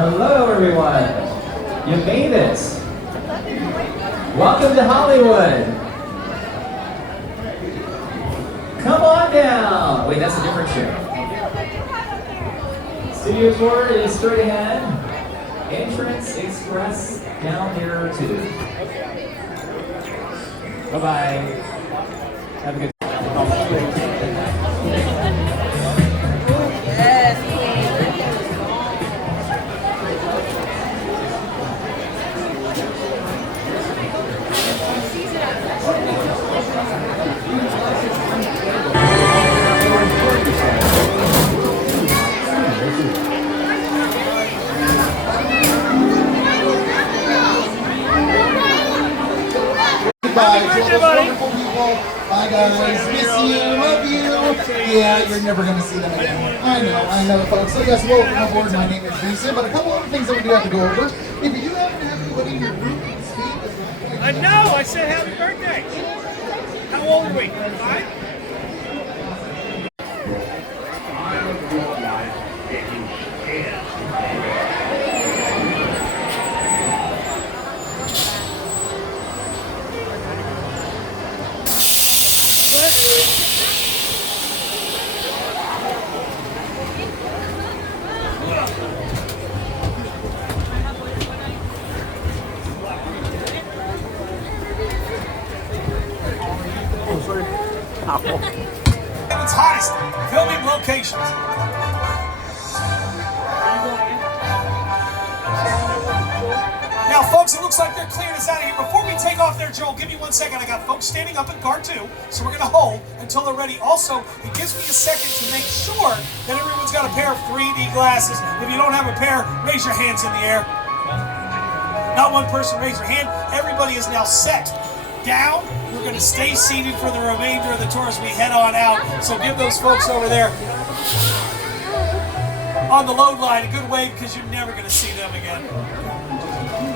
Hello, everyone. You made it. Welcome to Hollywood. Come on down. Wait, that's a different show. Studio tour is straight ahead. Entrance express down here too. Bye-bye. Have a good Happy birthday, buddy! Wonderful people. Bye, guys. Miss you. Love you. Yeah, you're never going to see them again. I know, folks. So, yes, welcome aboard. My name is Jason. But a couple other things that we do have to go over. If you do happen to have anybody in your group speak, I know! I said happy birthday! How old are we? 5? It's hottest filming locations. Now, folks, it looks like they're clearing us out of here. Before we take off there, Joel, give me 1 second. I got folks standing up in car 2, so we're going to hold until they're ready. Also, it gives me a second to make sure that everyone's got a pair of 3D glasses. If you don't have a pair, raise your hands in the air. Not one person raise your hand. Everybody is now set down. We're going to stay seated for the remainder of the tour as we head on out. So give those folks over there on the load line a good wave, because you're never going to see them again.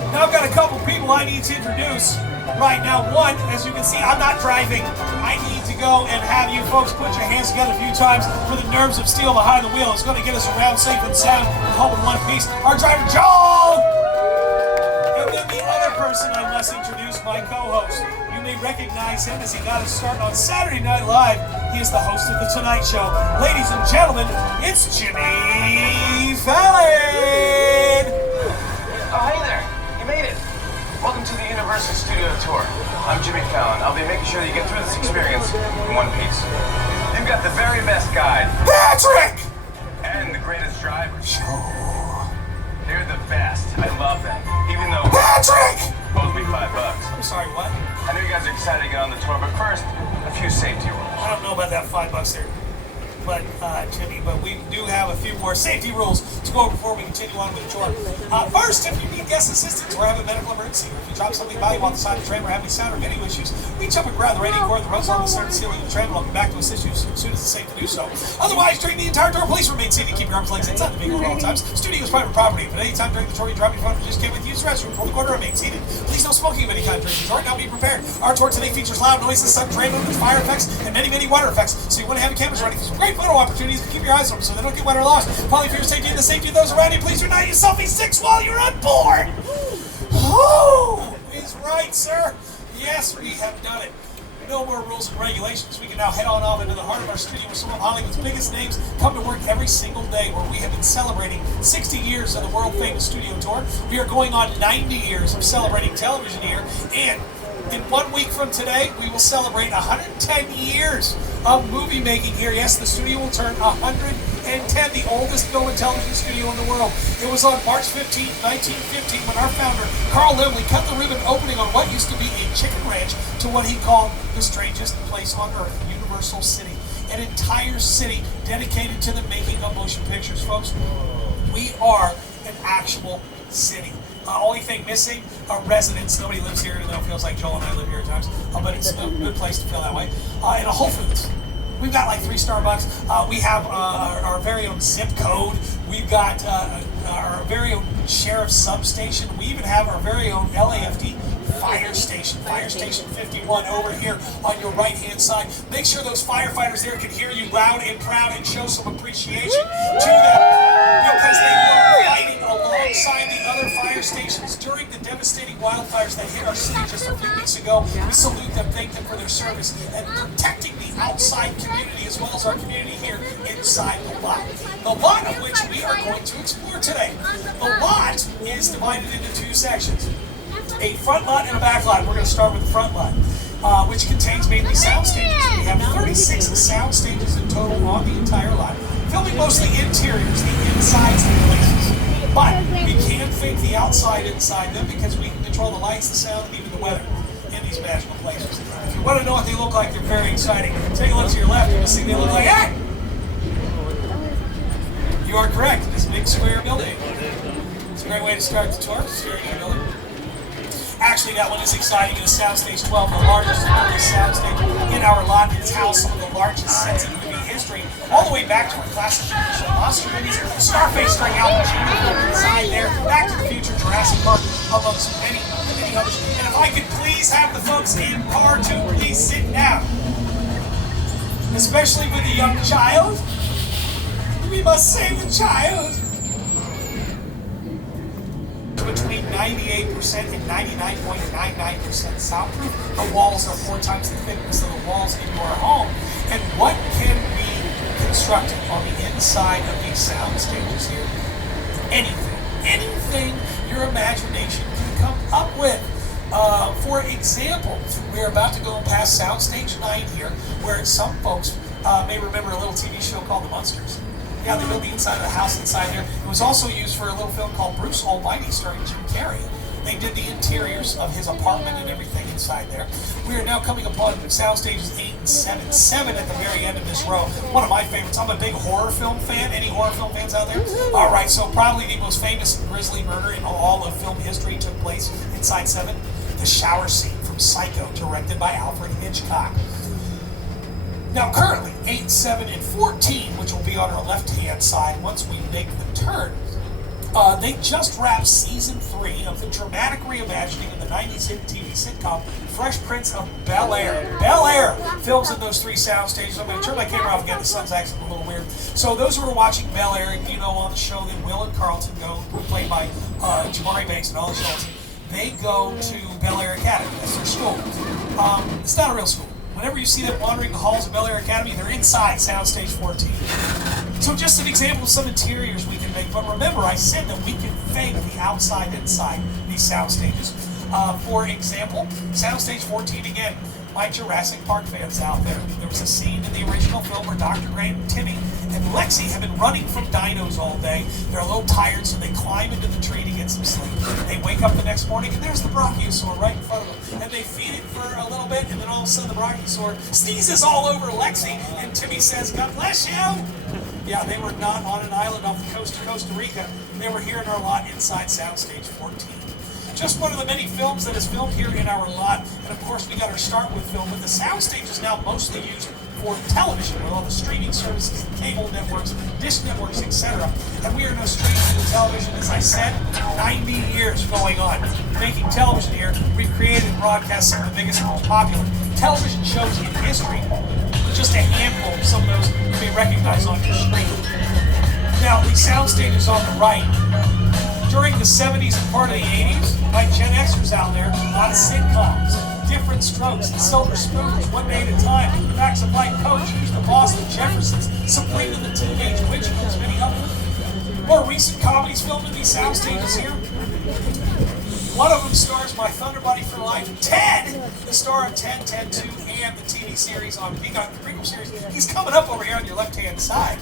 Now I've got a couple people I need to introduce right now. One, as you can see, I'm not driving. I need to go and have you folks put your hands together a few times for the nerves of steel behind the wheel. It's going to get us around safe and sound and home in one piece. Our driver, Joel! And then the other person I must introduce, my co-host. You may recognize him as he got his start on Saturday Night Live. He is the host of The Tonight Show. Ladies and gentlemen, it's Jimmy Fallon! Oh, hey there. You made it. Welcome to the Universal Studio Tour. I'm Jimmy Fallon. I'll be making sure that you get through this experience in one piece. You've got the very best guide. Patrick! And the greatest drivers. They're the best. I love them. Even though Patrick! owes me $5. I'm sorry, what? I know you guys are excited to get on the tour, but first, a few safety rules. I don't know about that $5 there, but Jimmy, but we do have a few more safety rules to go over before we continue on with the tour. First, if you need guest assistance or have a medical emergency, or if you drop something valuable on the side of the tram or have any sound or video issues, reach up and grab the radio cord, the ropes on the center ceiling of the tram, and I'll be back to assist you as soon as it's safe to do so. Otherwise, during the entire tour, please remain seated. Keep your arms and legs inside the vehicle at all times. Studio is private property. If at any time during the tour you drop your phone or just came with you, use the restroom, pull the cord, remain seated. Please no smoking of any kind during the tour. Now be prepared. Our tour today features loud noises, sun, train movements, fire effects, and many, many water effects. So you want to have your cameras ready for some great photo opportunities, but keep your eyes open so they don't get wet or lost. Probably for your safety and the safety of those around you, please do not use selfie sticks while you're on board. Oh, he's right, sir. Yes, we have done it. No more rules and regulations. We can now head on off into the heart of our studio where some of Hollywood's biggest names come to work every single day, where we have been celebrating 60 years of the world-famous studio tour. We are going on 90 years of celebrating television here, and in 1 week from today, we will celebrate 110 years of movie making here. Yes, the studio will turn 110, the oldest film and television studio in the world. It was on March 15, 1915, when our founder, Carl Laemmle, cut the ribbon opening on what used to be a chicken ranch to what he called the strangest place on earth, Universal City. An entire city dedicated to the making of motion pictures. Folks, we are an actual city. Only thing missing are residents. Nobody lives here, even though it feels like Joel and I live here at times. But it's a good place to feel that way. And a Whole Foods. We've got like 3 Starbucks. We have our very own zip code. We've got our very own sheriff's substation. We even have our very own LAFD fire station 51 over here on your right-hand side. Make sure those firefighters there can hear you loud and proud and show some appreciation to them, because they were fighting alongside the other fire stations during the devastating wildfires that hit our city just a few weeks ago. We salute them, thank them for their service and protecting the outside community as well as our community here inside the lot. The lot of which we are going to explore today. The lot is divided into two sections. A front lot and a back lot. We're going to start with the front lot, which contains mainly sound stages. We have 36 sound stages in total on the entire lot, filming mostly interiors, the insides of the places. But we can fake the outside inside them because we can control the lights, the sound, and even the weather in these magical places. If you want to know what they look like, they're very exciting. Take a look to your left, you're going to see they look like, hey! You are correct. It's a big square building. It's a great way to start the tour. Building. Actually, that one is exciting. It is Soundstage 12, the largest and oldest soundstage in our lot. It's housed some of the largest sets in movie history, all the way back to our classic monster movies, Starface starring Al Pacino inside there, Back to the Future, Jurassic Park, amongst many others. And if I could please have the folks in car 2 please sit down, especially with a young child. We must save the child. Between 98% and 99.99% soundproof. The walls are 4 times the thickness of the walls in your home. And what can be constructed on the inside of these sound stages here? Anything your imagination can come up with. For example, we're about to go past Soundstage 9 here, where some folks may remember a little TV show called The Munsters. Yeah, they built the inside of the house inside there. It was also used for a little film called Bruce Almighty starring Jim Carrey. They did the interiors of his apartment and everything inside there. We are now coming upon sound stages 8 and 7. 7 at the very end of this row. One of my favorites. I'm a big horror film fan. Any horror film fans out there? All right, so probably the most famous grisly murder in all of film history took place inside 7. The shower scene from Psycho, directed by Alfred Hitchcock. Now currently, 8, 7, and 14, which will be on our left-hand side once we make the turn, they just wrapped season 3 of the dramatic reimagining of the 90s hit TV sitcom Fresh Prince of Bel-Air. Bel-Air films in those 3 sound stages. I'm going to turn my camera off again. The sun's actually a little weird. So those who are watching Bel-Air, you know, on the show that Will and Carlton go, played by Jamari Banks and Ollie Schultz, they go to Bel-Air Academy. That's their school. It's not a real school. Whenever you see them wandering the halls of Bel-Air Academy, they're inside Soundstage 14. So just an example of some interiors we can make. But remember, I said that we can fake the outside inside these sound stages. For example, Soundstage 14 again. My Jurassic Park fans out there. There was a scene in the original film where Dr. Grant and Timmy and Lexi have been running from dinos all day. They're a little tired, so they climb into the tree to get some sleep. They wake up the next morning, and there's the brachiosaur right in front of them. And they feed it for a little bit, and then all of a sudden the brachiosaur sneezes all over Lexi, and Timmy says, "God bless you." Yeah, they were not on an island off the coast of Costa Rica. They were here in our lot inside Soundstage 14. Just one of the many films that is filmed here in our lot. And of course, we got our start with film, but the soundstage is now mostly used for television with all the streaming services, the cable networks, dish networks, etc. And we are no strangers to television. As I said, 90 years going on making television here. We've created and broadcast some of the biggest and most popular television shows in history. Just a handful of some of those you may recognize on your screen. Now, the soundstage is on the right. During the 70s and part of the 80s, like Gen Xers out there, a lot of sitcoms, Different Strokes, The Silver Spoons, One Day at a Time, Facts of Life, Coach, Who's the Boss, The Jeffersons, Sabrina the Teenage Witch, and there's many others. More recent comedies filmed in these sound stages here. One of them stars my Thunder Buddy for life, Ted, the star of Ted, Ted 2, and the TV series on Peacock, the prequel series. He's coming up over here on your left-hand side.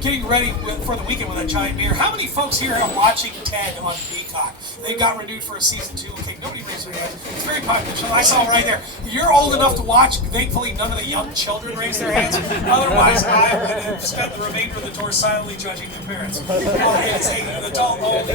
Getting ready for the weekend with a giant beer. How many folks here are watching Ted on Peacock? They got renewed for a season 2. Okay, nobody raised their hands. It's very popular. So I saw right there. You're old enough to watch. Thankfully, none of the young children raised their hands. Otherwise, I'm going to spend the remainder of the tour silently judging their parents. It's an adult, old,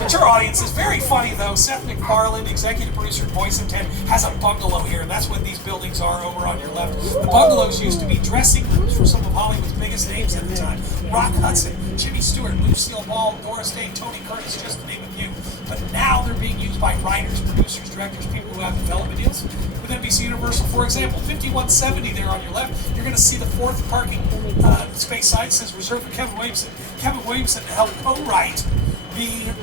mature audience. It's very funny, though. Seth MacFarlane, executive producer of Boys and Ted, has a bungalow here, and that's what these buildings are over on your left. The bungalows used to be dressing rooms for some of Hollywood's biggest names at the time. Rock Hudson, Jimmy Stewart, Lucille Ball, Doris Day, Tony Curtis, just to name a few. But now they're being used by writers, producers, directors, people who have development deals with NBC Universal. For example, 5170 there on your left, you're going to see the fourth parking space sign says reserved for Kevin Williamson. Kevin Williamson helped co-write the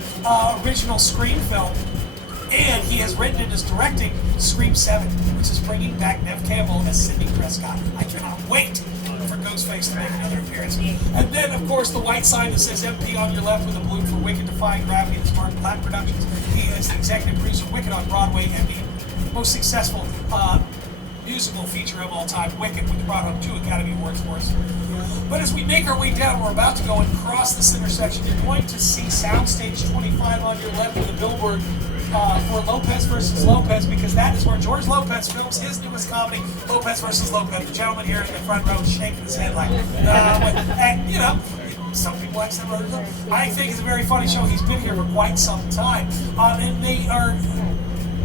original Scream film, and he has written and is directing Scream 7, which is bringing back Nev Campbell as Sidney Prescott. I cannot wait for Ghostface to make another appearance. And then, of course, the white sign that says MP on your left with a blue for Wicked Defying Gravity and Smart Black Productions. He is the executive producer of Wicked on Broadway and the most successful musical feature of all time, Wicked, which brought home 2 Academy Awards for us. But as we make our way down, we're about to go and cross this intersection. You're going to see Soundstage 25 on your left with a billboard for Lopez versus Lopez, because that is where George Lopez films his newest comedy, Lopez versus Lopez. The gentleman here in the front row is shaking his head like, and you know, some people like some others. I think it's a very funny show. He's been here for quite some time, and they are.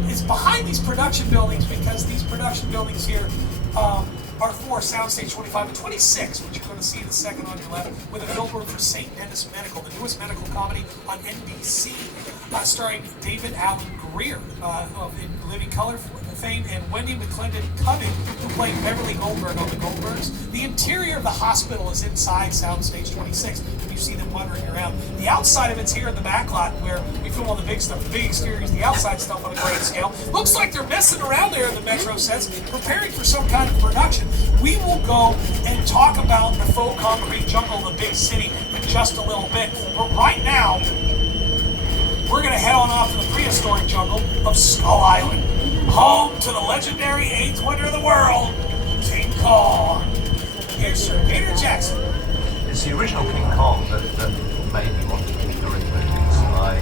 It's behind these production buildings, because these production buildings here are for Soundstage 25 and 26, which you're going to see in a second on your left, with a billboard for St. Denis Medical, the newest medical comedy on NBC, starring David Allen Greer of In Living Color fame, and Wendy McClendon Cumming, who played Beverly Goldberg on The Goldbergs. The interior of the hospital is inside Soundstage 26, and you see them wandering around. The outside of it's here in the back lot, where we film all the big stuff. The big exterior is the outside stuff on a great scale. Looks like they're messing around there in the Metro sets, preparing for some kind of production. We will go and talk about the faux concrete jungle of the big city in just a little bit. But right now, we're going to head on off to the prehistoric jungle of Skull Island, home to the legendary 8th wonder of the world, King Kong. Here's Sir Peter Jackson. It's the original King Kong that made me want to direct movies. I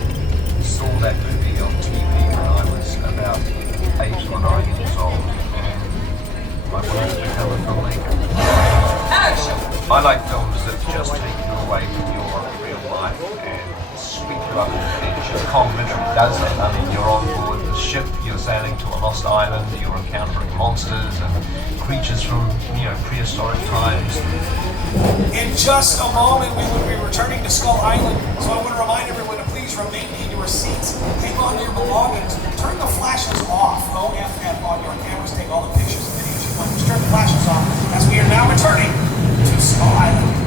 saw that movie on TV when I was about 8 or 9 years old, and I wanted to become a filmmaker. Action! I like films that just take you away from your real life and sweep you up in the pitch. Kong literally does that. I mean, you're on board the ship, you're sailing to a lost island, you're encountering monsters and creatures from, prehistoric times. In just a moment, we will be returning to Skull Island, so I want to remind everyone to please remain in your seats, hang on to your belongings, turn the flashes off, OFF on your cameras, take all the pictures and videos you want. Just turn the flashes off, as we are now returning to Skull Island.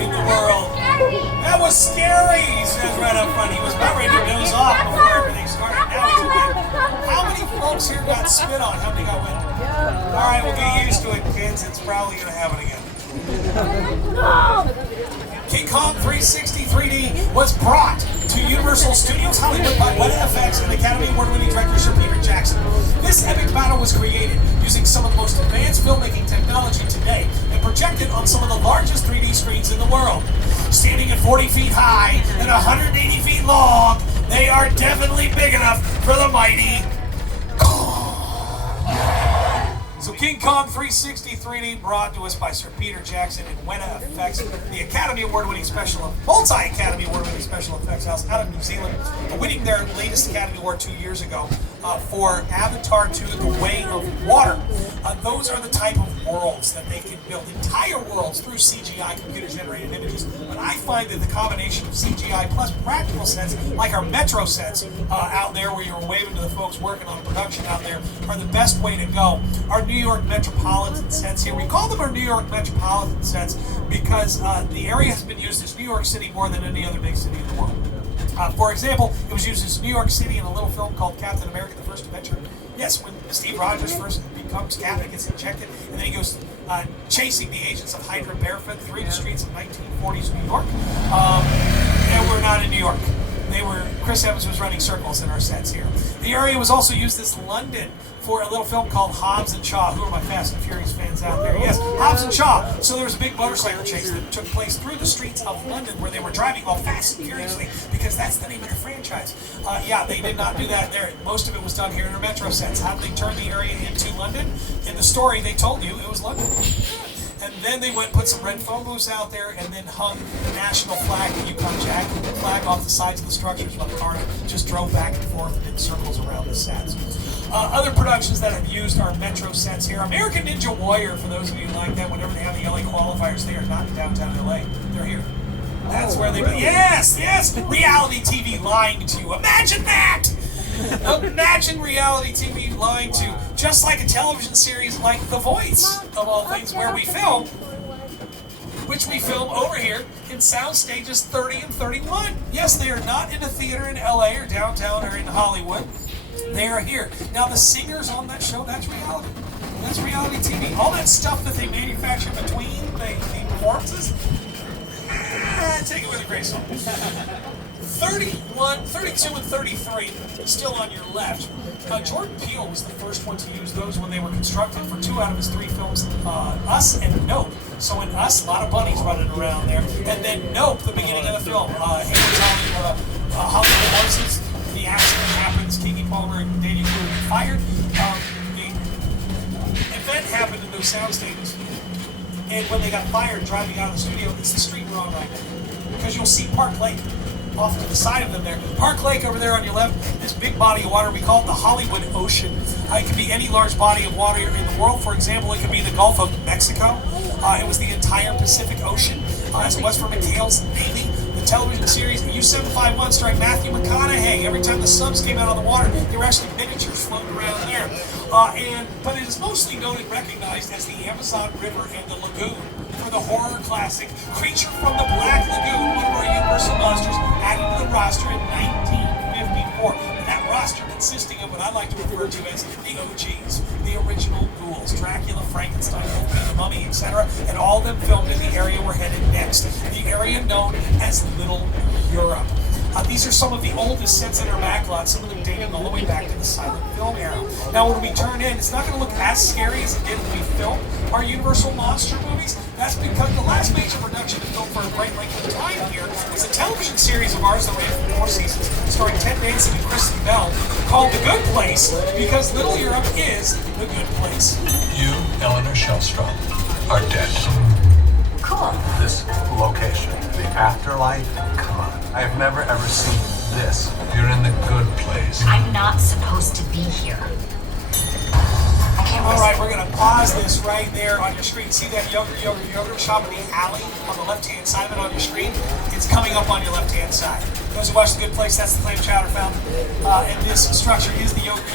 in the world. That was scary, he says right up front. He was about ready to doze off before everything started. Now he's awake. How many folks here got spit on? How many got wet? All right, we'll get used to it, kids. It's probably going to happen again. King Kong 360 3D was brought to Universal Studios Hollywood by Weta FX and Academy Award-winning director Sir Peter Jackson. This epic battle was created using some of the most advanced filmmaking technology today and projected on some of the largest 3D screens in the world. Standing at 40 feet high and 180 feet long, they are definitely big enough for the mighty Kong. So King Kong 360 3D brought to us by Sir Peter Jackson and Weta Effects, the Academy Award-winning multi-Academy Award-winning special effects house out of New Zealand, winning their latest Academy Award 2 years ago for Avatar 2, The Way of Water. Those are the type of worlds that they can build, entire worlds through CGI, computer-generated images. But I find that the combination of CGI plus practical sets, like our Metro sets out there where you're waving to the folks working on production out there, are the best way to go. Our New York Metropolitan sets here, we call them our New York Metropolitan sets because the area has been used as New York City more than any other big city in the world. For example, it was used as New York City in a little film called Captain America: The First Adventure. Yes, when Steve Rogers first becomes Captain, gets injected, and then he goes chasing the agents of Hydra barefoot through the streets of 1940s New York. And we're not in New York. Chris Evans was running circles in our sets here. The area was also used as London for a little film called Hobbs and Shaw. Who are my Fast and Furious fans out there? Yes, Hobbs and Shaw. So there was a big motorcycle chase that took place through the streets of London where they were driving all fast and furiously because that's the name of the franchise. Yeah, they did not do that there. Most of it was done here in our Metro sets. How did they turn the area into London? In the story, they told you it was London. And then they went and put some red foam booths out there and then hung the national flag, the Yukon Jack flag, off the sides of the structures while the car just drove back and forth in circles around the sets. Other productions that have used our Metro sets here. American Ninja Warrior, for those of you who like that, whenever they have the LA qualifiers, they are not in downtown LA. They're here. That's where they've been. Yes, yes! Reality TV lying to you. Imagine that! Imagine reality TV lying to you. Just like a television series like The Voice, of all things, where we film, which we film over here in sound stages 30 and 31. Yes, they are not in a theater in LA or downtown or in Hollywood. They are here. Now, the singers on that show, that's reality. That's reality TV. All that stuff that they manufacture between the performances, take it with a grain of salt. 31, 32, and 33, still on your left. Jordan Peele was the first one to use those when they were constructed for 2 out of his 3 films, Us and Nope. So in Us, a lot of bunnies running around there. And then Nope, the beginning of the film. Hollywood horses, the accident happens, Kiki Palmer and Daniel Cooper get fired. The event happened in those sound stages. And when they got fired driving out of the studio, it's the street we're on right now. Because you'll see Park Lake off to the side of them there. Park Lake over there on your left, this big body of water, we call it the Hollywood Ocean. It can be any large body of water in the world. For example, it could be the Gulf of Mexico. It was the entire Pacific Ocean, as it was for McHale's Navy. The television series U-751 starring Matthew McConaughey. Every time the subs came out of the water, they were actually miniatures floating around there. But it is mostly known and recognized as the Amazon River and the Lagoon for the horror classic Creature from the Black Lagoon, one of our Universal monsters, added to the roster in 1954. And that roster consisting of what I like to refer to as the OGs, the original ghouls, Dracula, Frankenstein, the Mummy, etc., and all of them filmed in the area we're headed next, the area known as Little Europe. These are some of the oldest sets in our backlot, some of them dating all the way back to the silent film era. Now, when we turn in, it's not going to look as scary as it did when we filmed our Universal Monster movies. That's because the last major production to film for a great length of time here is a television series of ours that ran for 4 seasons, starring Ted Danson and Kristen Bell, called The Good Place, because Little Europe is the good place. You, Eleanor Shellstrom, are dead. Cool. This location, the afterlife, come on. I have never ever seen this. You're in the good place. I'm not supposed to be here. I can't All right, we're going to pause this right there on your screen. See that yogurt shop in the alley on the left-hand side of it on your screen? It's coming up on your left-hand side. Those who watch The Good Place, that's the clam chowder fountain. And this structure is the yogurt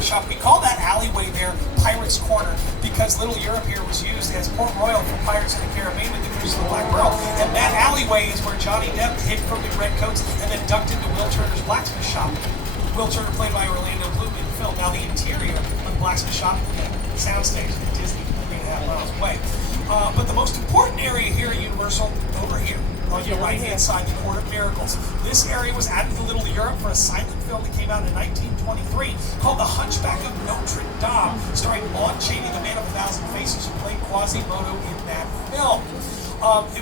shop. We call that alleyway there Pirate's Corner because Little Europe here was used as Port Royal for pirates in the Caribbean with the cruise of the Black Pearl. And that alleyway is where Johnny Depp hid from the Redcoats and then ducked into Will Turner's blacksmith shop. Will Turner played by Orlando Bloom in the film. Now the interior of the blacksmith shop is the soundstage at Disney, 3.5 miles away. But the most important area here at Universal, over here, on your right-hand side, the Court of Miracles. This area was added to Little Europe for a silent film that came out in 1923 called The Hunchback of Notre Dame, starring Lon Chaney, the man of 1,000 faces, who played Quasimodo in that film.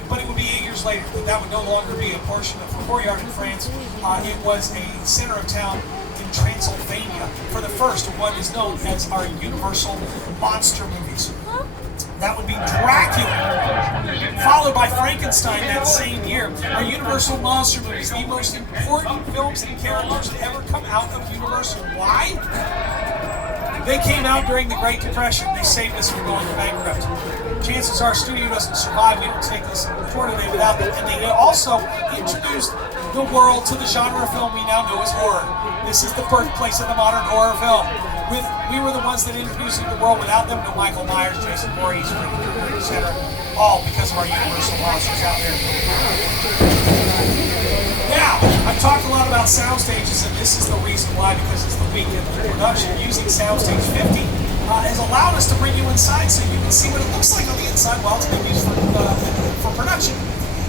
But it would be 8 years later that would no longer be a portion of Courtyard in France. It was a center of town in Transylvania for the first of what is known as our Universal monster movies. That would be Dracula, followed by Frankenstein that same year. Our Universal monster movies, the most important films and characters to ever come out of Universal. Why? They came out during the Great Depression. They saved us from going bankrupt. Chances are studio doesn't survive. We don't take this tour today without them. And they also introduced the world to the genre of film we now know as horror. This is the birthplace of the modern horror film. We were the ones that introduced it to the world. Without them, no Michael Myers, Jason Voorhees, etc. All because of our Universal monsters out there. Now, I've talked a lot about sound stages, and this is the reason why, because it's the weekend of production. Using Soundstage 50 has allowed us to bring you inside so you can see what it looks like on the inside while it's being used for production.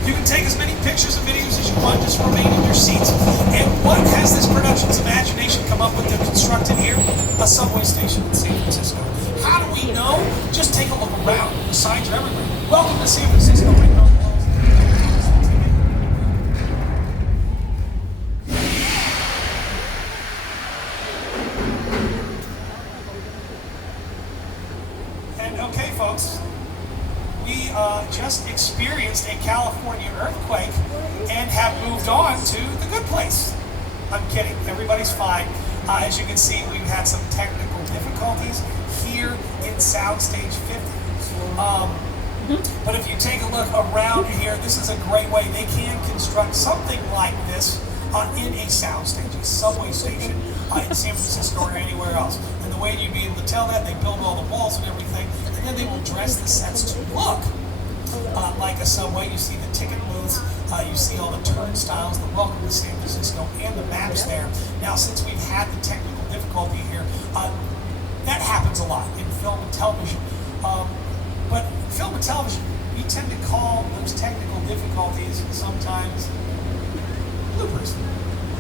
You can take as many pictures and videos as you want, just remain in your seats. And what has this production's imagination come up with to construct it here? A subway station in San Francisco. How do we know? Just take a look around. The signs are everywhere. Welcome to San Francisco. And okay, folks. We just experienced a California earthquake and have moved on to the good place. I'm kidding. Everybody's fine. As you can see, we've had some technical difficulties here in Soundstage 50. But if you take a look around here, this is a great way. They can construct something like this in a soundstage, a subway station in San Francisco or anywhere else. And the way you'd be able to tell that, they build all the walls and everything, and then they will dress the sets to look like a subway. You see the ticket booths, you see all the turnstiles, the welcome to San Francisco, and the maps there. Now, since we've had the technical difficulty here, that happens a lot in film and television. But film and television, we tend to call those technical difficulties sometimes bloopers.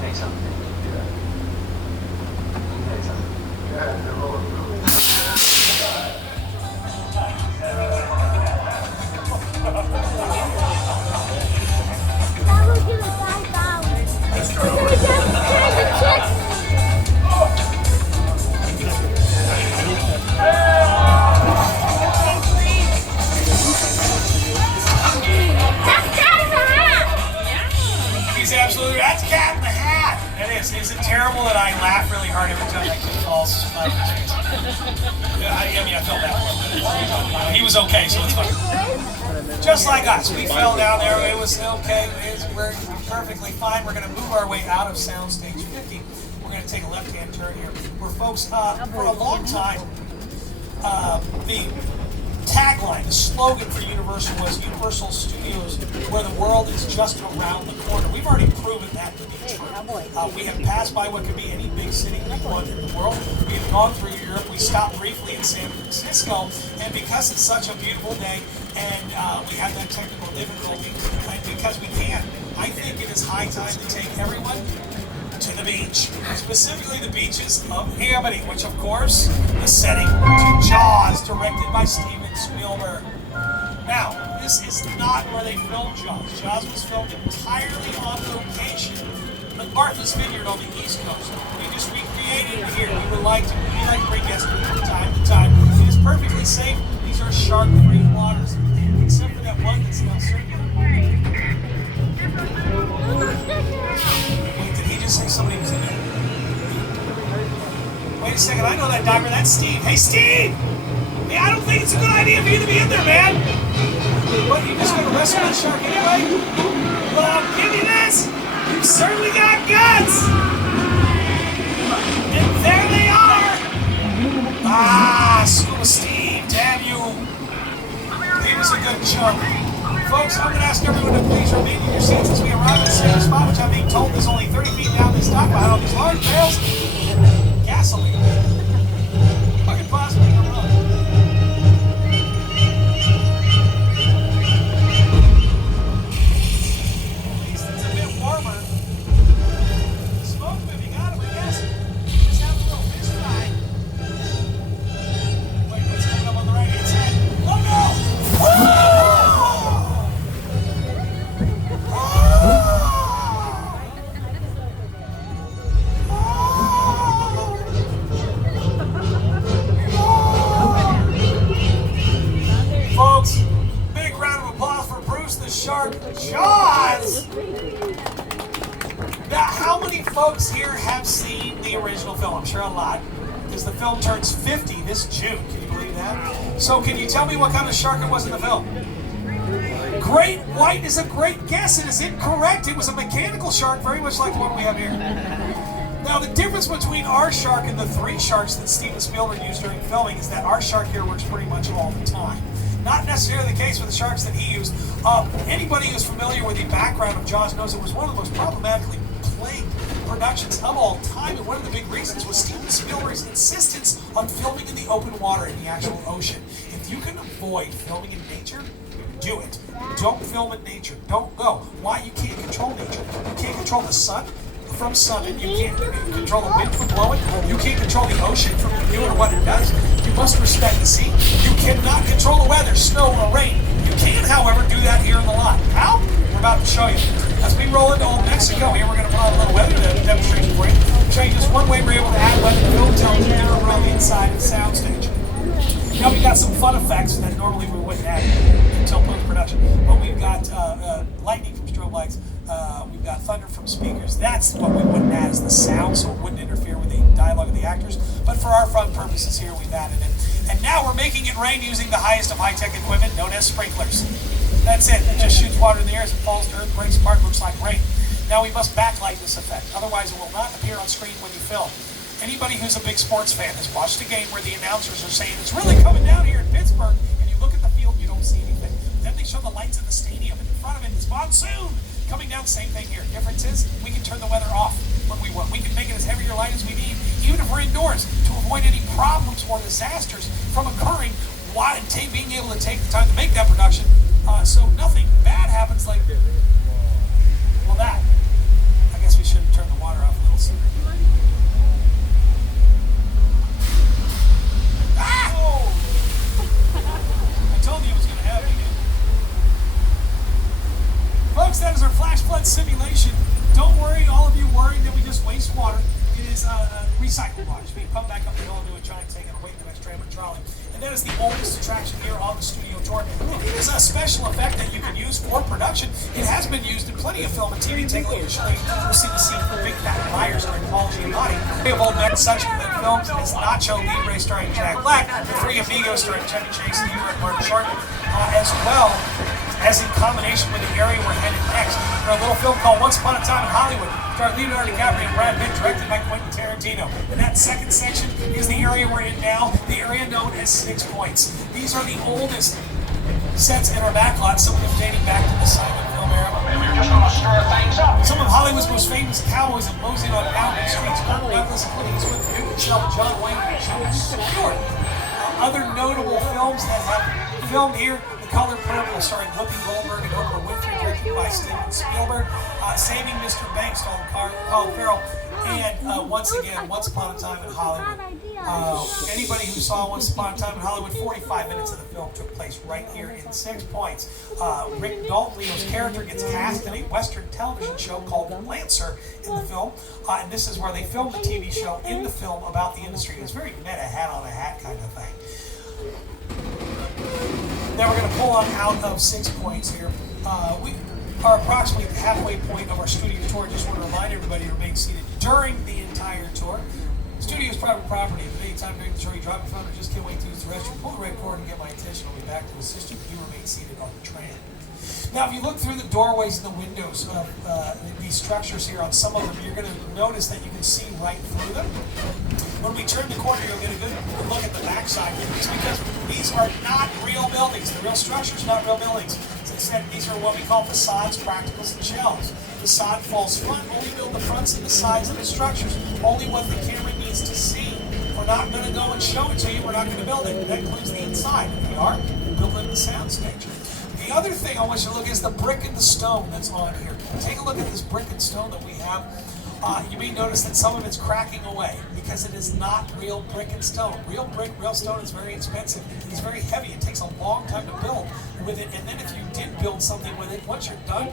Anytime. That will give us $5. Let's start over. He's absolutely, that's Cat in the Hat. It is. Is it terrible that I laugh really hard every time that kid falls? I mean, I felt that. He was okay, so it's fine. Just like us, we fell down there. It was okay. We're perfectly fine. We're going to move our way out of Soundstage 50. We're going to take a left-hand turn here. Where folks, for a long time, the tagline, the slogan for Universal was Universal Studios, where the world is just around the corner. We've already proven that to be true. We have passed by what could be any big city we want in the world. We have gone through Europe. We stopped briefly in San Francisco, and because it's such a beautiful day, and we have that technical difficulty, and because we can, I think it is high time to take everyone to the beach, specifically the beaches of Amity, which of course is setting to Jaws, directed by Steven Spielberg. Now, this is not where they filmed Jaws. Jaws was filmed entirely on location at Martha's Vineyard on the East Coast. We just recreated it here. We like to bring guests from time to time. It is perfectly safe. These are shark-free waters, except for that one that's not circular. Wait, did he just say somebody was in there? Wait a second, I know that diver. That's Steve. Hey, Steve! Hey, I don't think it's a good idea for you to be in there, man. What, you just gonna wrestle that shark anyway? Well, I'll give you this. You've certainly got guts. And there they are. Ah, Scuba Steve, damn you. He was a good chump. Folks, I'm going to ask everyone to please remain in your seats as we arrive at the safe spot, which I'm being told is only 30 feet down this dock behind all these large barrels of gasoline. What could possibly go wrong? At least it's a bit warmer. The smoke moving out of it, yes. Just have a little fish fry. Wait, what's coming up on the right-hand side? Oh no! Woo! Folks, big round of applause for Bruce the Shark Jaws! Now, how many folks here have seen the original film? I'm sure a lot, because the film turns 50 this June. Can you believe that? So can you tell me what kind of shark it was in the film? Great white is a great guess. It is incorrect. It was a mechanical shark, very much like the one we have here. Now, the difference between our shark and the 3 sharks that Steven Spielberg used during filming is that our shark here works pretty much all the time. Not necessarily the case with the sharks that he used. Anybody who's familiar with the background of Jaws knows it was one of the most problematically plagued productions of all time, and one of the big reasons was Steven Spielberg's insistence on filming in the open water, in the actual ocean. If you can avoid filming in nature, do it. Don't film in nature. Don't go. Why? You can't control nature. You can't control the sun from sunning. You can't control the wind from blowing. You can't control the ocean from doing what it does. You must respect the sea. You cannot control the weather, snow or rain. You can, however, do that here in the lot. How? We're about to show you. As we roll into Old Mexico here, we're going to run a little weather demonstration for you. Show you just one way we're able to add weather to film television around the inside of the soundstage. Now we've got some fun effects that normally we wouldn't add until post-production. But we've got lightning from strobe lights. We've got thunder from speakers. That's what we wouldn't add as the sound, so it wouldn't interfere with the dialogue of the actors. But for our fun purposes here, we've added it. And now we're making it rain using the highest of high-tech equipment known as sprinklers. That's it. It just shoots water in the air as it falls to earth, breaks apart, looks like rain. Now we must backlight this effect. Otherwise, it will not appear on screen when you film. Anybody who's a big sports fan has watched a game where the announcers are saying it's really coming down here in Pittsburgh, and you look at the field, you don't see anything. Then they show the lights in the stadium, and in front of it is monsoon coming down. Same thing here. Difference is we can turn the weather off when we want. We can make it as heavy or light as we need, even if we're indoors, to avoid any problems or disasters from occurring while being able to take the time to make that production. So nothing bad happens like, well, that. I guess we should turn the water off a little sooner. Ah! I told you it was going to happen again. Folks, that is our flash flood simulation. Don't worry, all of you worried that we just waste water. It is recycled water. It's being pumped back up the hill into a giant tank and away the next tram or trolley. And that is the oldest attraction here on the studio tour. And it is a special effect that you can use for production. It has been used in plenty of film and TV. Take a look at Shirley. You'll see the scene from Big Fat Liars during Paul Giamatti. We have old men such good films as Nacho Libre starring Jack Black, The Three Amigos starring Chevy Chase, Steve and Martin Short, as well as in combination with the area we're headed next. For a little film called Once Upon a Time in Hollywood, starring Leonardo DiCaprio and Brad Pitt, directed by Quentin Tarantino. And that second section is the area we're in now, the area known as 6 Points. These are the oldest sets in our backlot, some of them dating back to the silent film era. Maybe you're just gonna stir things up. Some of Hollywood's most famous cowboys have moseyed on down the streets. Kirk Douglas, Clint Eastwood, Newton Shelton, John Wayne, and John Stewart. Other notable films that have filmed here: The Color Purple, starring Whoopi Goldberg and Oprah Winfrey, directed by Steven Spielberg. Saving Mr. Banks, starring Colin Farrell. And once again, Once Upon a Time in Hollywood. Anybody who saw Once Upon a Time in Hollywood, 45 minutes of the film took place right here in 6 Points. Rick Dalton, Leo's character, gets cast in a Western television show called Lancer in the film. And this is where they filmed the TV show in the film about the industry. It's very meta, hat on a hat kind of thing. Now we're going to pull on out of 6 Points here. We are approximately at the halfway point of our studio tour. Just want to remind everybody to remain seated during the entire tour. The studio is private property. If at any time during the tour you drop your phone or just can't wait to use the restroom, pull the red cord and get my attention. I'll be back to assist you. You remain seated on the tram. Now, if you look through the doorways and the windows of these structures here, on some of them, you're going to notice that you can see right through them. When we turn the corner, you'll get a good look at the backside. It's because these are not real buildings. The real structures, not real buildings. It's said, these are what we call facades, practicals, and shells. Facade false front, only build the fronts and the sides of the structures, only what the camera needs to see. We're not going to go and show it to you, we're not going to build it. That includes the inside. If we are, we'll build it in the soundstage. The other thing I want you to look at is the brick and the stone that's on here. Take a look at this brick and stone that we have. You may notice that some of it's cracking away because it is not real brick and stone. Real brick, real stone is very expensive. It's very heavy. It takes a long time to build with it. And then if you did build something with it, once you're done,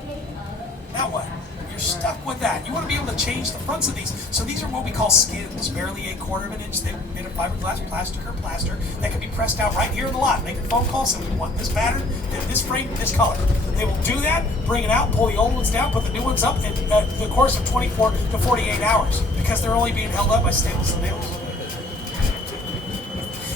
now what? You're stuck with that. You want to be able to change the fronts of these. So these are what we call skins, barely 1/4 of an inch thick, made of fiberglass, plastic, or plaster that can be pressed out right here in the lot. Make a phone call, say we want this pattern, this frame, this color. They will do that, bring it out, pull the old ones down, put the new ones up in the course of 24 to 48 hours because they're only being held up by stainless steel nails.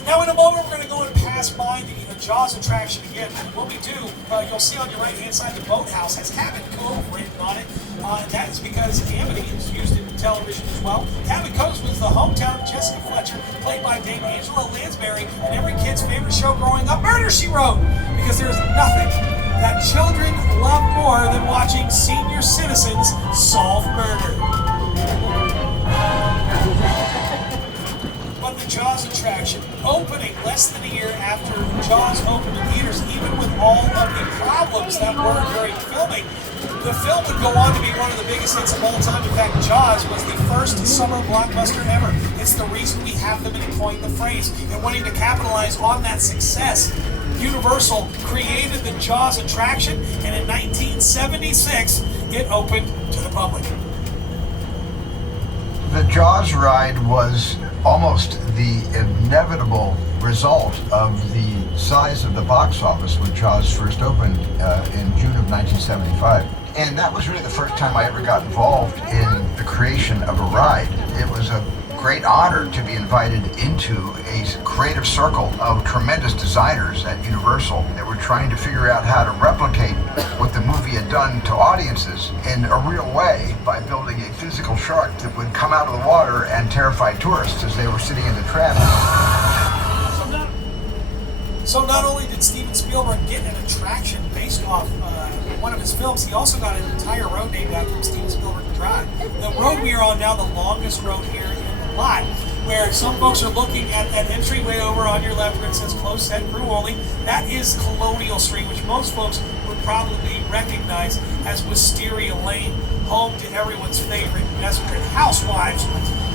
Now in a moment we're going to go and pass by the Jaws attraction again. What we do, you'll see on your right hand side the boathouse has Cabin Cove written on it. And that is because Amity is used in television as well. Cabin Cove was the hometown of Jessica Fletcher, played by Dame Angela Lansbury, and every kid's favorite show growing up, Murder, She Wrote. Because there is nothing that children love more than watching senior citizens solve murder. But the Jaws attraction, opening less than a year after Jaws opened in theaters, even with all of the problems that were during filming, the film would go on to be one of the biggest hits of all time. In fact, Jaws was the first summer blockbuster ever. It's the reason we have them coined the phrase. And wanting to capitalize on that success, Universal created the Jaws attraction, and in 1976, it opened to the public. The Jaws ride was almost the inevitable result of the size of the box office when Jaws first opened in June of 1975. And that was really the first time I ever got involved in the creation of a ride. It was a great honor to be invited into a creative circle of tremendous designers at Universal that were trying to figure out how to replicate what the movie had done to audiences in a real way by building a physical shark that would come out of the water and terrify tourists as they were sitting in the tram. So not only did Steven Spielberg get an attraction based off one of his films, he also got an entire road named after him, Steven Spielberg Drive. The road we are on now, the longest road here in the lot, where some folks are looking at that entryway over on your left where it says closed set crew only. That is Colonial Street, which most folks would probably recognize as Wisteria Lane, home to everyone's favorite Desperate Housewives.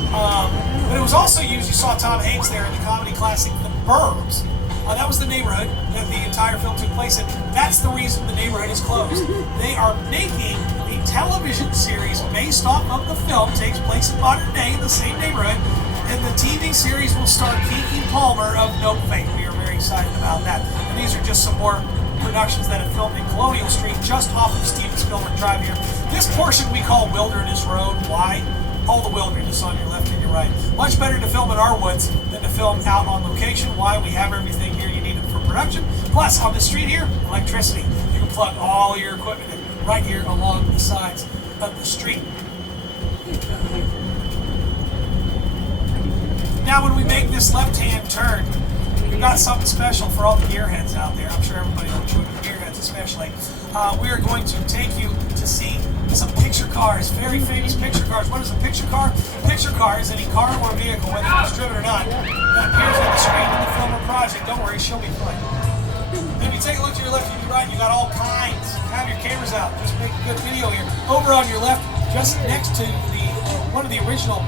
But it was also used, you saw Tom Hanks there in the comedy classic The Burbs. That was the neighborhood that the entire film took place in. That's the reason the neighborhood is closed. They are making the television series based off of the film, takes place in modern day in the same neighborhood, and the TV series will star Keke Palmer of Nope fame. We are very excited about that. And these are just some more productions that have filmed in Colonial Street, just off of Steven Spielberg Drive here. This portion we call Wilderness Road. Why? All the wilderness on your left and your right. Much better to film in our woods than to film out on location. Why? We have everything here you need for production. Plus, on the street here, electricity. You can plug all your equipment in right here along the sides of the street. Now, when we make this left-hand turn, we've got something special for all the gearheads out there. I'm sure everybody will enjoy the gearheads especially. We are going to take you to see some picture cars, very famous picture cars. What is a picture car? A picture car is any car or vehicle, whether it's driven or not, that appears on the screen in the film or project. Don't worry, she'll be playing. If you take a look to your left and your right, you got all kinds. Have your cameras out. Just make a good video here. Over on your left, just next to the one of the original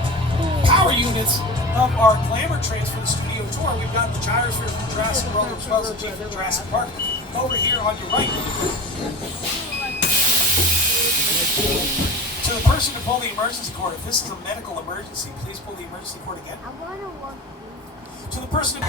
power units of our Glamour trains for the studio tour, we've got the gyrosphere from Jurassic World as well as the Jeep from Jurassic Park. Over here on your right, to the person to pull the emergency cord, if this is a medical emergency, please pull the emergency cord again. I want to walk. To the person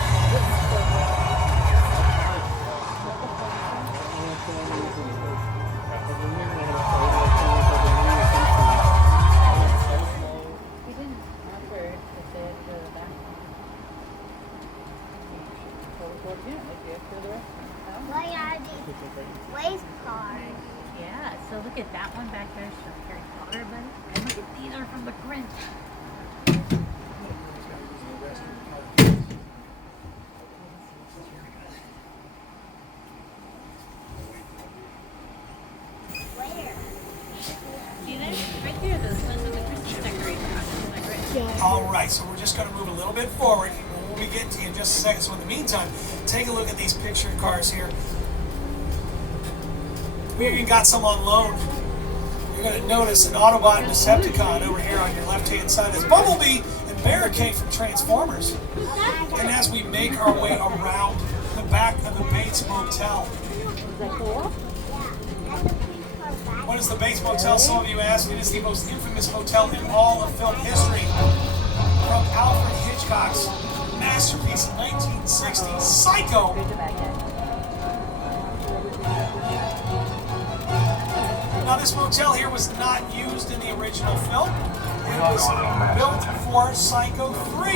Why are these race cars? Yeah, so look at that one back there, shows Harry Potter, buddy. And look at these are from the Grinch. All right, so we're just going to move a little bit forward. We'll be getting to you in just a second. So in the meantime, take a look at these pictured cars here. We even got some on loan. You're going to notice an Autobot and Decepticon over here on your left-hand side. There's Bumblebee and Barricade from Transformers. And as we make our way around the back of the Bates Motel. What is the Bates Motel? Some of you asked. It is the most infamous hotel in all of film history. From Alfred Hitchcock's masterpiece in 1960, Psycho. Now this motel here was not used in the original film. It was built for Psycho 3,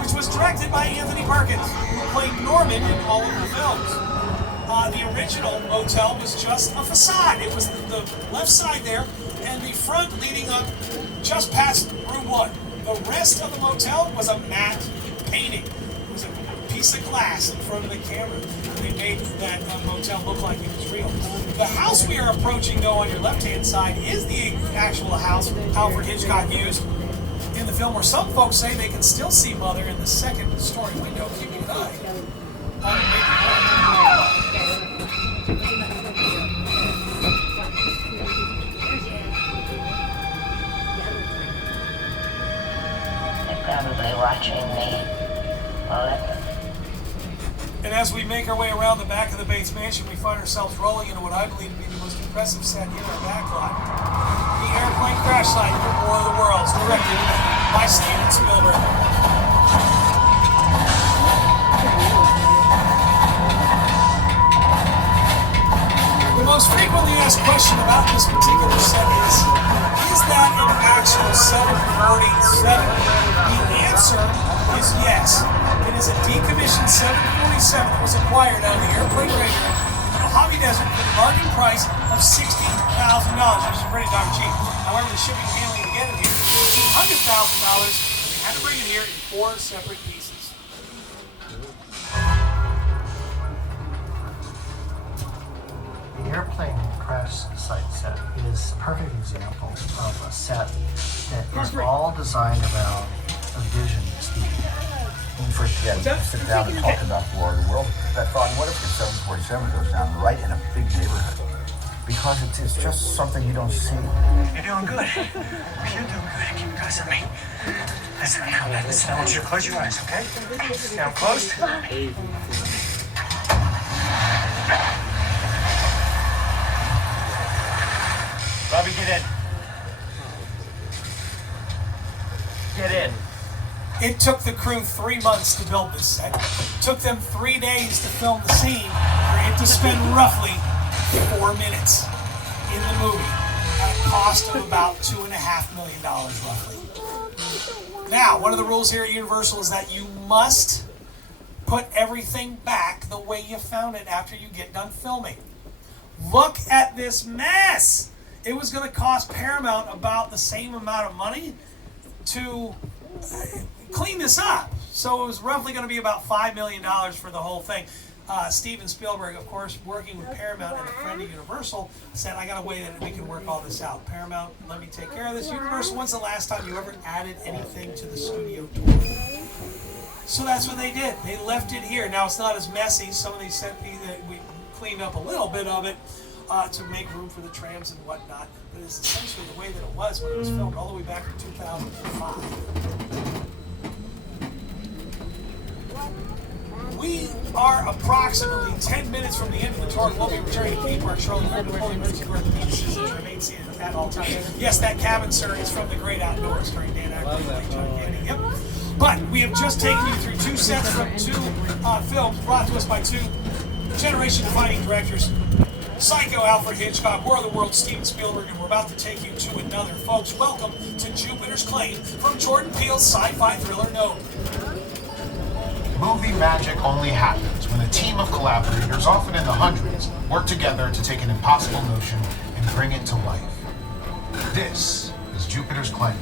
which was directed by Anthony Perkins, who played Norman in all of the films. The original motel was just a facade. It was the left side there and the front leading up just past room 1. The rest of the motel was a matte painting. It was a piece of glass in front of the camera. They made that motel look like it was real. The house we are approaching, though, on your left-hand side is the actual house Alfred Hitchcock used in the film, where some folks say they can still see Mother in the second story window, keeping an eye on the baby. Probably watching me. And as we make our way around the back of the Bates Mansion, we find ourselves rolling into what I believe to be the most impressive set in our backlot. The airplane crash site for War of the Worlds, directed by Steven Spielberg. The most frequently asked question about this particular set is that an actual 747? The answer is yes. It is a decommissioned 747 that was acquired out of the airplane radar in the Mojave Desert for the bargain price of $60,000, which is pretty darn cheap. However, the shipping and handling to get it here is $100,000. They had to bring it here in 4 separate pieces. The airplane crash site set is a perfect example of a set that is all designed around a vision that Steve had. When we first sit down and talk about War of the World, I thought, what if the 747 goes down right in a big neighborhood? Because it's just something you don't see. You're doing good. You're doing good. Keep your eyes on me. Listen, I want you to close your eyes, okay? Now closed. Robbie, get in. Get in. It took the crew 3 months to build this set. It took them 3 days to film the scene, for it to spend roughly 4 minutes in the movie at a cost of about $2.5 million roughly. Now, one of the rules here at Universal is that you must put everything back the way you found it after you get done filming. Look at this mess! It was going to cost Paramount about the same amount of money to clean this up. So it was roughly going to be about $5 million for the whole thing. Steven Spielberg, of course, working with Paramount and a friend of Universal, said, I got a way that we can work all this out. Paramount, let me take care of this. Universal, when's the last time you ever added anything to the studio tour? So that's what they did. They left it here. Now, it's not as messy. Some of these set pieces, we cleaned up a little bit of it to make room for the trams and whatnot. But it's essentially the way that it was when it was filmed all the way back in 2005. We are approximately 10 minutes from the end of the tour. We'll be returning to Theme Park shortly. We're deploying emergency work pieces to remain seated at all times. Yes, that cabin, sir, is from The Great Outdoors, starring Dan Aykroyd and John Candy. Yep. But we have just taken you through 2 sets from 2 films brought to us by 2 generation-defining directors. Psycho, Alfred Hitchcock, War of the Worlds, Steven Spielberg, and we're about to take you to another. Folks, welcome to Jupiter's Claim from Jordan Peele's sci-fi thriller Node. Movie magic only happens when a team of collaborators, often in the hundreds, work together to take an impossible notion and bring it to life. This is Jupiter's Claim,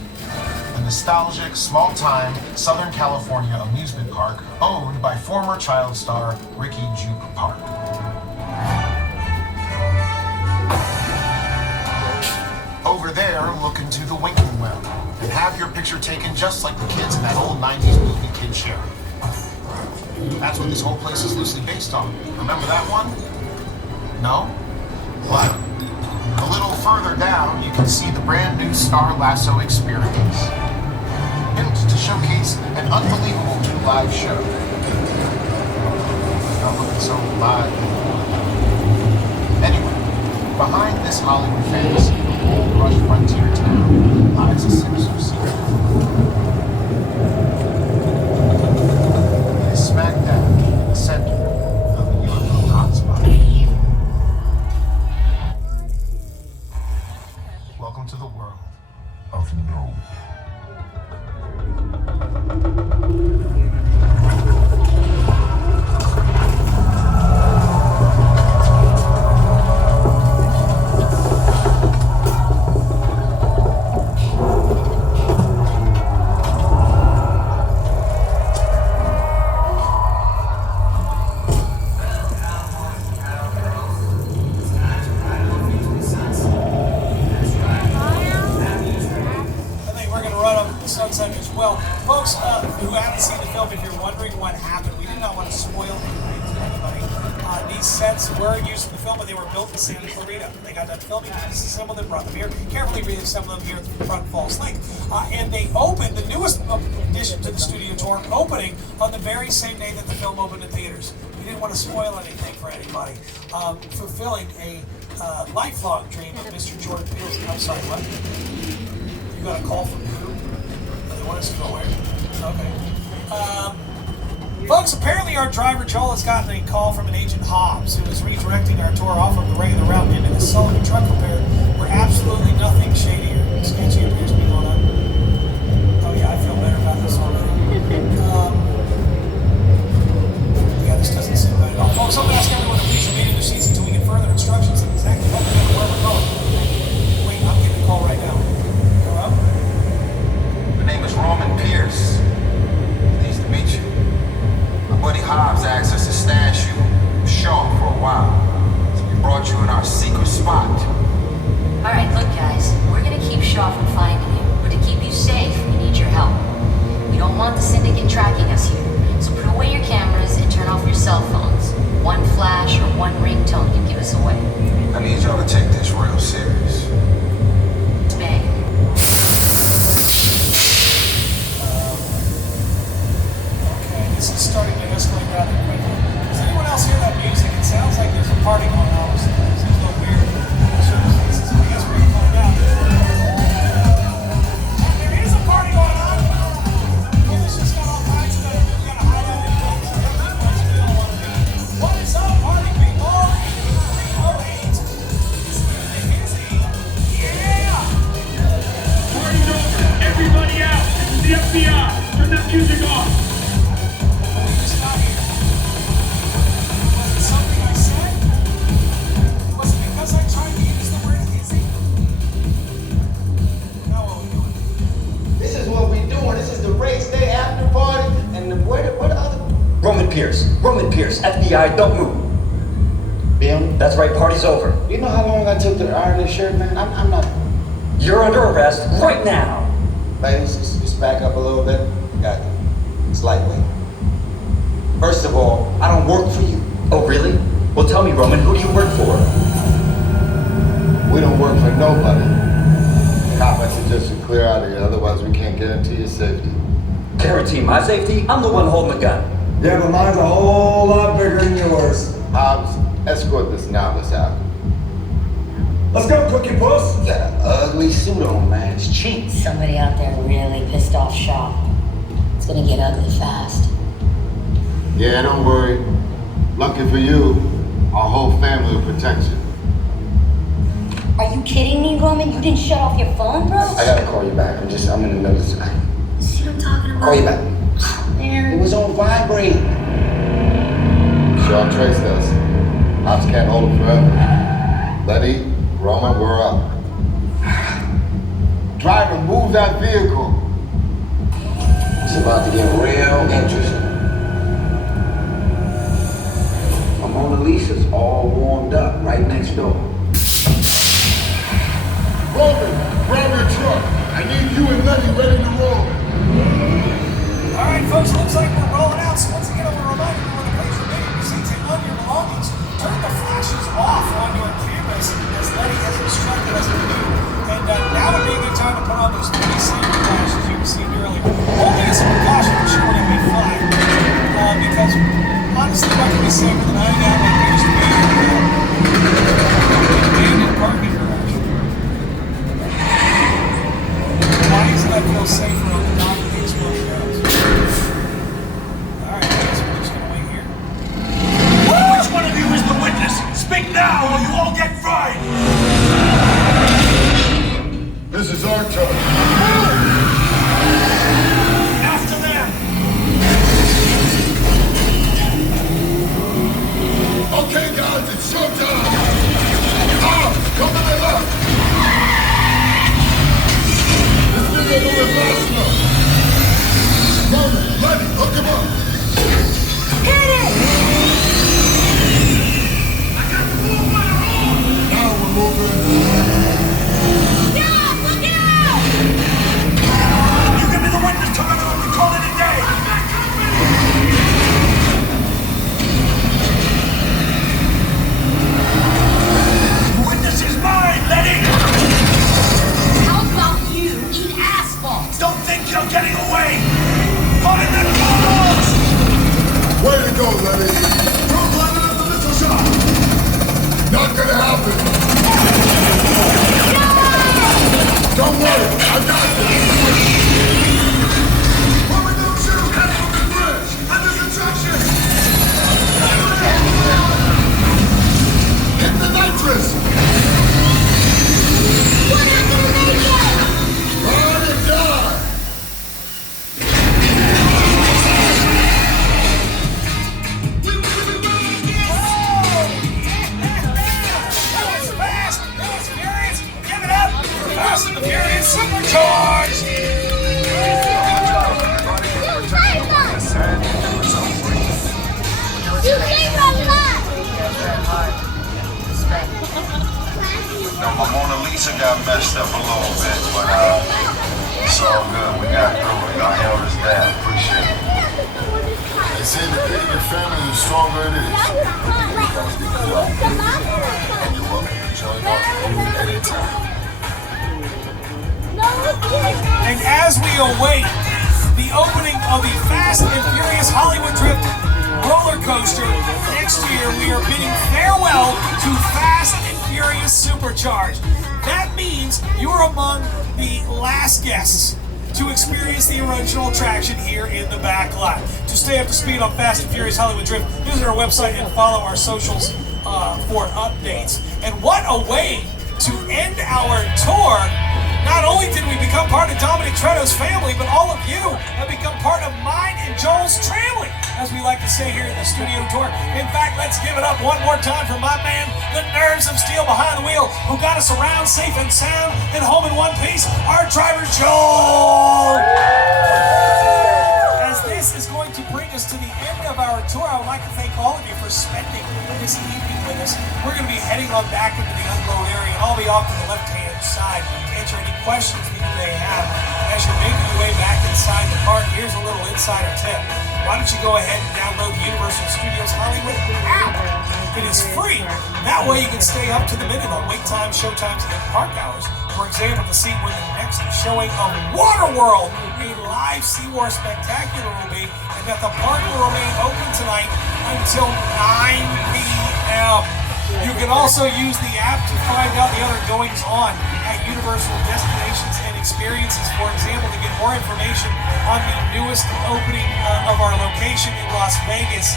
a nostalgic, small-time Southern California amusement park owned by former child star Ricky Juke Park. Over there, look into the Winking Well and have your picture taken just like the kids in that old 90s movie Kid Show. That's what this whole place is loosely based on. Remember that one? No? Well, a little further down, you can see the brand new Star Lasso experience, built to showcase an unbelievable new live show. Don't look so live. Anyway, behind this Hollywood fantasy, the gold rush frontier town, lies a sinister secret. It is smack dab in the center of the UFO hotspot. Welcome to the world of no. As well. Folks who haven't seen the film, if you're wondering what happened, we did not want to spoil anything to anybody. These sets were used in the film, but they were built in Santa Clarita. They got done filming, disassembled them, brought them here, carefully reassembled them here at the front Falls Lake. And they opened, the newest addition to the studio tour, opening on the very same day that the film opened in theaters. We didn't want to spoil anything for anybody. Fulfilling a lifelong dream of Mr. Jordan Peele's. I'm sorry, what? You got a call from who? They want us to go where? Okay. Folks, apparently our driver Joel has gotten a call from an Agent Hobbs who is redirecting our tour off of the regular route into the Sullivan truck repair where absolutely nothing shady or sketchy appears to be going on. Oh yeah, I feel better about this already. Yeah, this doesn't seem right at all. Folks, I'm going to ask everyone to please remain in their seats until we get further instructions on exactly what we're doing and where we're going. Wait, I'm getting a call right now. Hello? My name is Roman Pierce. Pleased to meet you. My buddy Hobbs asked us to stash you sharp for a while. So we brought you in our secret spot. Alright, look guys, we're gonna keep Shaw from finding you, but to keep you safe, we need your help. We don't want the syndicate tracking us here, so put away your cameras and turn off your cell phones. One flash or one ringtone can give us away. I need y'all to take this real serious. It's May. This is starting to escalate rather quickly. Does anyone else hear that music? It sounds like there's a party going on. It seems a little weird. Circumstances. I guess we're going to find out. There is a party going on. It's just got all kinds of stuff. We got to hide out in places. Everyone knows we don't want to be. What is up, party people? All right. It's busy. Yeah. Party's over. Everybody out. It's the FBI. Turn that music off. Roman Pierce, FBI, don't move. Bill? That's right, party's over. You know how long I took to iron this shirt, man? I'm not... You're under arrest right now. Ladies, just back up a little bit. Got it. It's lightweight. First of all, I don't work for you. Oh, really? Well, tell me, Roman, who do you work for? We don't work for nobody. Cop, I suggest you clear out of here, otherwise we can't guarantee your safety. Guarantee my safety? I'm the one holding the gun. Yeah, but mine's a whole lot bigger than yours. Hobbs, escort this novice out. Let's go, Cookie Puss. You got an ugly suit on, man. It's cheap. Somebody out there really pissed off Shaw. It's gonna get ugly fast. Yeah, don't worry. Lucky for you, our whole family will protect you. Are you kidding me, Roman? You didn't shut off your phone, bro? I gotta call you back. I'm in the middle of this. See what I'm talking about? Call you back. Man. It was on vibrate. Shaw traced us. Hobbs can't hold it forever. Letty, Roman, we're up. Driver, move that vehicle. It's about to get real interesting. My Mona Lisa's all warmed up right next door. Roman, grab your truck. I need you and Letty looks like we're rolling out. So once again, I want to remind you when the page will be, you see, take on your belongings, turn the flashes off on your cameras as Letty has instructed us to do. And now would be a good time to put on those 3 safety flashes you received earlier. Only as a precaution for sure when we fly. Because honestly, what can be safer than hiding out like we used to be in abandoned parking garage? Why does that feel safer on the top of the exploding roads? Alright, guys, we're just gonna wait here. Which one of you is the witness? Speak now or you all get fried! This is our turn. After them! Okay, guys, it's showtime. Come to the left. This nigga moving fast enough. Roman, Letty, hook him up. Hit it! Now we're moving. You give me the witness terminal and we call it a day! The witness is mine, Letty! How about you eat asphalt? Don't think you're getting away! Find them balls! Way to go, Letty. Don't let it as a missile shot. Not gonna happen. Don't worry, I got this. What we gonna shoot? Head on the bridge. Under construction. Hit the nitrous. We're not gonna make it! Ride or die. Fast and the Furious Supercharged! You gave a lot! No, my Mona Lisa got messed up a little bit, but it's all good. We got through it. Y'all held us down. Appreciate it. They say the bigger your family, the stronger it is. And you're welcome to join our food anytime. And as we await the opening of the Fast and Furious Hollywood Drift roller coaster next year, we are bidding farewell to Fast and Furious Supercharged. That means you are among the last guests to experience the original attraction here in the back lot. To stay up to speed on Fast and Furious Hollywood Drift, visit our website and follow our socials for updates. And what a way to end our tour! Not only did we become part of Dominic Treto's family, but all of you have become part of mine and Joel's tramily, as we like to say here in the studio tour. In fact, let's give it up one more time for my man, the nerves of steel behind the wheel, who got us around safe and sound and home in one piece, our driver, Joel! As this is going to bring us to the end of our tour, I would like to thank all of you for spending this evening with us. We're going to be heading on back into the unload area, and I'll be off to the left-hand side to answer any questions that you may have. As you're making your way back inside the park, here's a little insider tip. Why don't you go ahead and download the Universal Studios Hollywood app? It is free. That way you can stay up to the minute on wait times, show times, and park hours. For example, to see when the next showing of Waterworld, a live SeaWorld spectacular, will be, and that the park will remain open tonight until 9 p.m. You can also use the app to find out the other goings on at Universal destinations and experiences. For example, to get more information on the newest opening of our location in Las Vegas,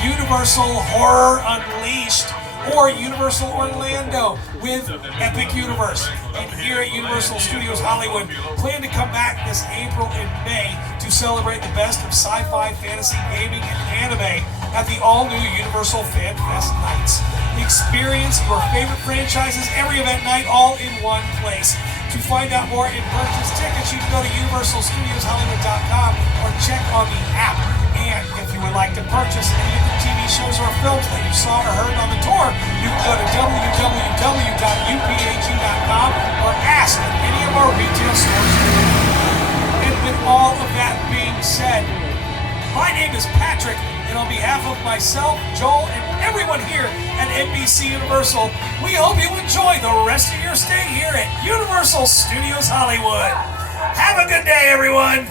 Universal Horror Unleashed, or Universal Orlando with Epic Universe. And here at Universal Studios Hollywood, plan to come back this April and May to celebrate the best of sci-fi, fantasy, gaming, and anime at the all-new Universal Fan Fest nights. Experience your favorite franchises every event night all in one place. To find out more and purchase tickets, you can go to universalstudioshollywood.com or check on the app. And if you would like to purchase any of the TV shows or films that you saw or heard on the tour, you can go to www.upag.com or ask at any of our retail stores. And with all of that being said, And on behalf of myself, Joel, and everyone here at NBC Universal, we hope you enjoy the rest of your stay here at Universal Studios Hollywood. Have a good day, everyone.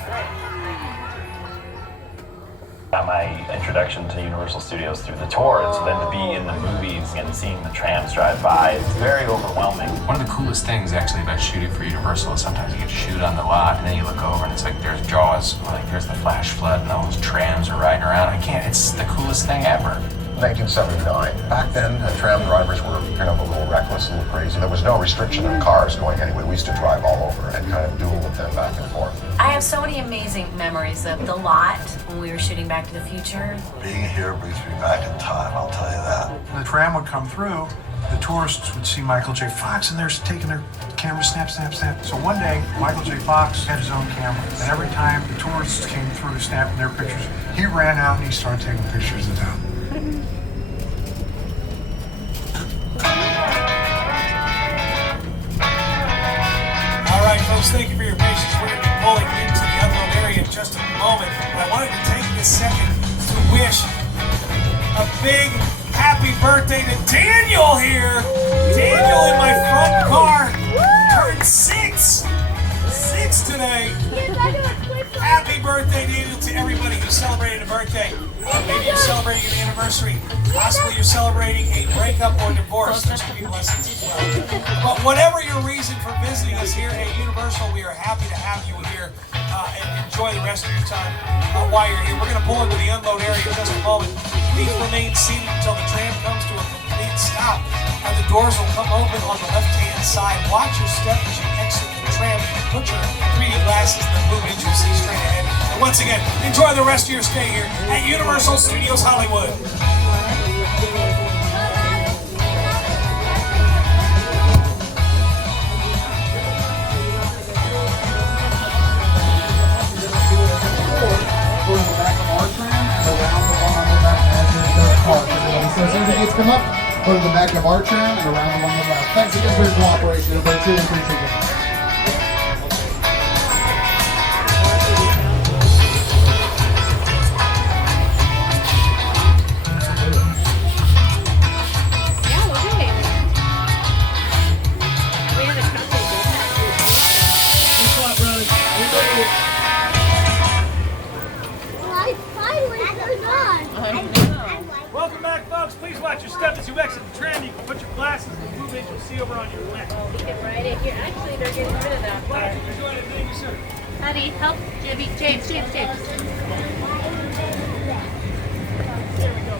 Got my introduction to Universal Studios through the tour, and so then to be in the movies and seeing the trams drive by is very overwhelming. One of the coolest things actually about shooting for Universal is sometimes you get to shoot on the lot and then you look over and it's like there's Jaws, or like there's the flash flood and all those trams are riding around. It's the coolest thing ever. 1979. Back then, tram drivers were kind of a little reckless, a little crazy. There was no restriction on cars going anywhere. We used to drive all over and kind of duel with them back and forth. I have so many amazing memories of the lot when we were shooting Back to the Future. Being here brings me back in time, I'll tell you that. When the tram would come through, the tourists would see Michael J. Fox and they're taking their camera, snap, snap, snap. So one day, Michael J. Fox had his own camera. And every time the tourists came through snapping their pictures, he ran out and he started taking pictures of them. All right, folks, thank you for your patience. We're going to be pulling into the unload area in just a moment. But I wanted to take this second to wish a big happy birthday to Daniel here. Daniel in my front car turned 6 today. Happy birthday, Daniel, to everybody who celebrated a birthday. Maybe you're celebrating an anniversary. Possibly you're celebrating a breakup or divorce. Those could be blessings as well. But whatever your reason for visiting us here at Universal, we are happy to have you here and enjoy the rest of your time while you're here. We're going to pull into the unload area in just a moment. Please remain seated until the tram comes to a complete stop. The doors will come open on the left-hand side. Watch your step as you exit the tram. Put your 3D glasses in the movies you'll see straight ahead. And once again, enjoy the rest of your stay here at Universal Studios Hollywood. So as soon as it gets come up, go to the back of our tram and around the one on the left. Thanks again for your cooperation. Everybody truly appreciate it. Welcome back, folks. Please watch your step as you exit the tram. You can put your glasses in the movies you'll see over on your left. Right in here. Actually, they're getting rid of that part. Thank you, sir. Honey, help James. There we go.